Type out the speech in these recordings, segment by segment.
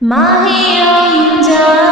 My own.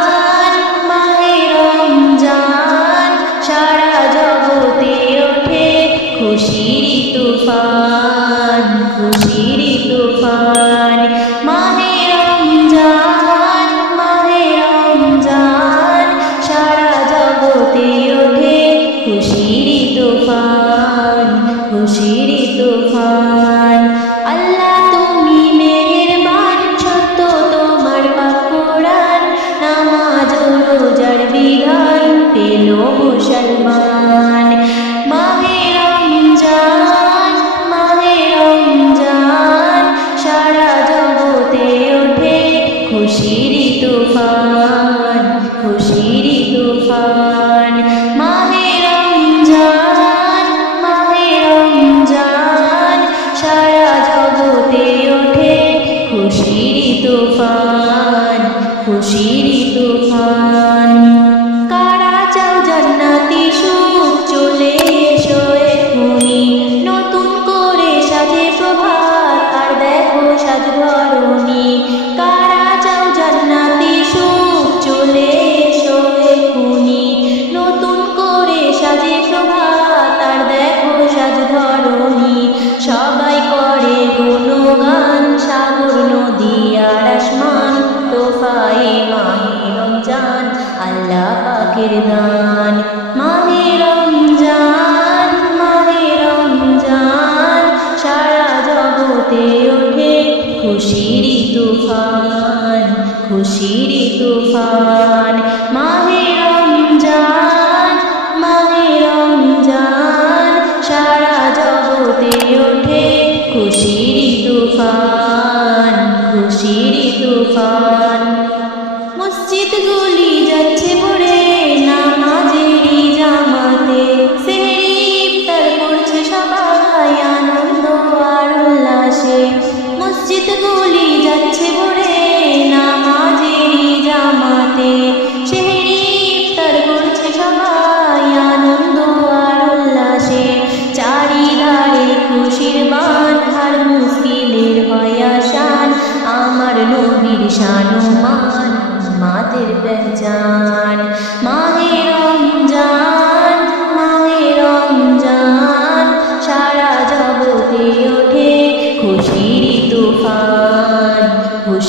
তুফান খুশির তুফান। মাহে রমজান মাহে রমজান সারা জগতে ওঠে খুশির তুফান খুশির তুফান। পাকের দান মাহে রমজান মাহে রমজান সারা জগতে ওঠে খুশির তুফান খুশির তুফান মা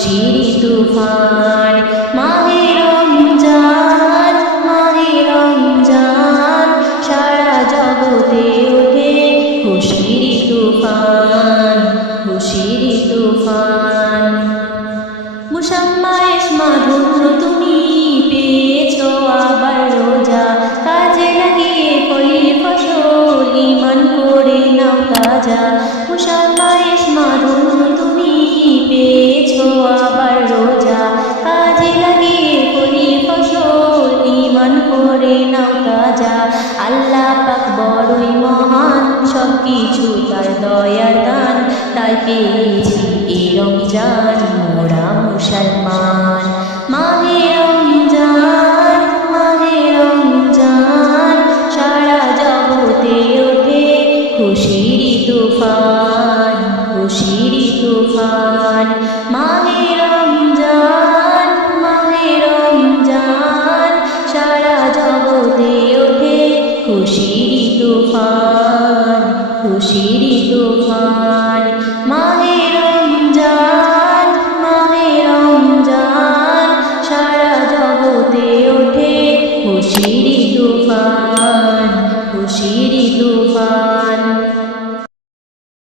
খুশির তুফান, মাহে রমজান মাহে রমজান, সারা জগতে ওঠে খুশির তুফান খুশির তুফান। মুসাম্মায় মাধুর তুমি পেয়েছ, আবার রোজা কাজে লাগিয়ে ফলি ফসল ইমান করে নাও তাজা। মুসাম্মা কিছু তার দয়া দান, তাই পেয়েছি এ রমজান মোরা মুসলমান। মাহে রমজান মাহে রমজান, সারা জগতে ওঠে খুশির তুফান।